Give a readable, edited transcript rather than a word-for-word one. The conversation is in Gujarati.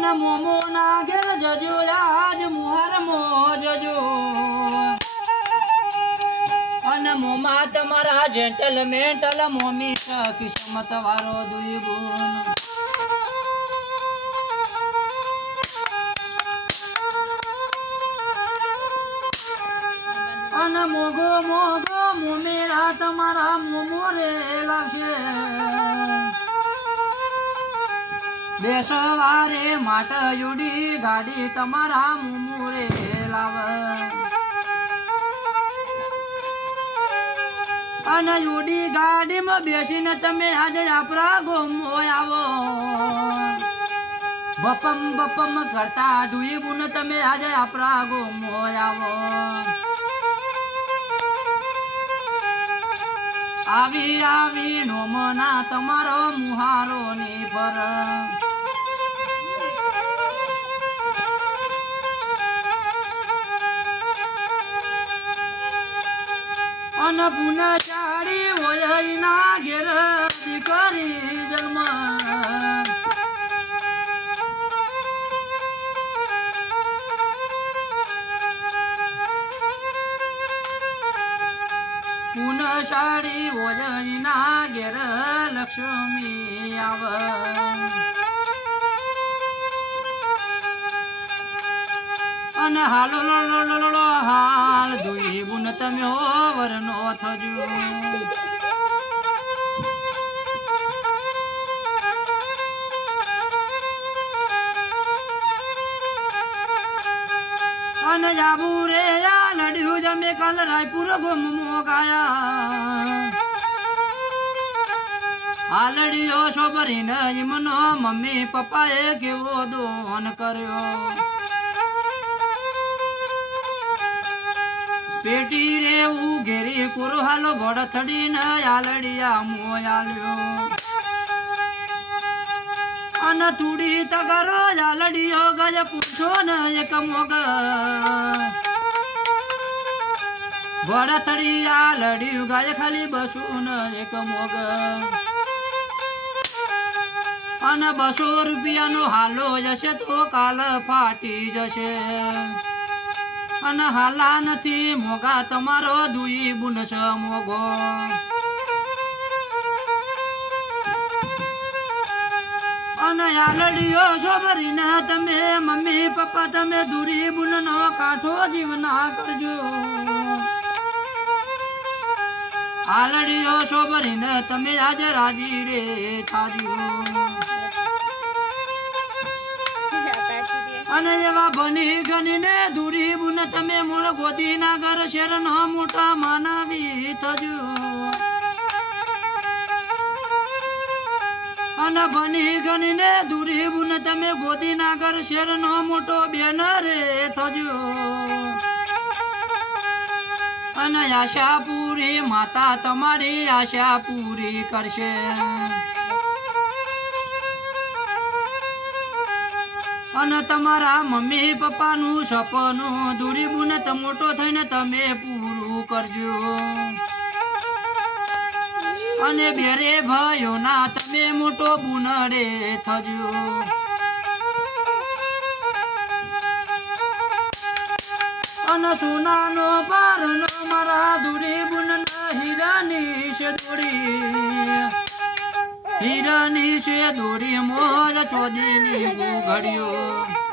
અને મોમો ના ઘેર જજો આજ મુહાર મો જજો અને મોમા તમારા જેન્ટલ મેન્ટલ મોમી કિસ્મત વાળો દુઈ ગુણ અને મોગો મોગો મોમેરા તમારા મોમો રે લાવશે બેસવારે માટે યુડી ગાડી તમારા મોમો રે લાવે અને યુડી ગાડીમાં બેસીને તમે આજે આપણા ગોમો આવો બપમ બપમ કરતા દુઈ બુન તમે આજે આપણા ગોમો આવો આવી આવી નોમના તમારો મુહારો ની પર અને પુના ચાડી હોય ના ઘેર દીકરી જન્મ પુના ચાડી હોય ના ઘેર લક્ષ્મી આવ અને હાલો લો હાલ દુઈ બુન તમે વરનો થજો અને જાબુ રે આ લડ્યું જમે કાલ રાયપુર ગોમો ગાયા આલડીઓ શોભરીને મનો મમ્મી પપ્પાએ કેવો દોન કર્યો પેટી રે ઉઘેરી કોરો હાલો ભડથડી ન આલડિયા મોયાલ્યો અને તુડી તગરો આલડિયો ગજ પૂછો ને એક મોગ ભડથડી આલડિયું ગાય ખાલી બસું ને એક મોગ અને 200 રૂપિયાનો હાલો જશે તો કાલ ફાટી જશે અને હાલા નથી મોગા તમારો દુઈ બુન છ મોગો અને આલડીઓ સોબરીને તમે મમ્મી પપ્પા તમે દુરી બુન નો કાઠો જીવના કરજો આલડીઓ સોબરીને તમે આજે રાજી રે થાજો અને એવા બની ગણીને દૂરી બુન તમે મૂળ ગોદી ના ઘર શેર નો મોટા માનવી થજો અને બની ગણીને દૂરી બુન તમે ગોદી ના ઘર શેર નો મોટો બેન રે થજો અને આશા પૂરી માતા તમારી આશા પૂરી કરશે અને તમારા મમ્મી પપ્પાનું સપનું દૂરી બુન મોટો થઈને તમે પૂરું કરજો અને બેરે ભાઈઓના તમે મોટો બુનડે થજો અને સોનાનો પારનો મારા દૂરી બુન હીરાની છે દોડી હીરાની છે દોરી મોજ ચોદીની ઘડિયો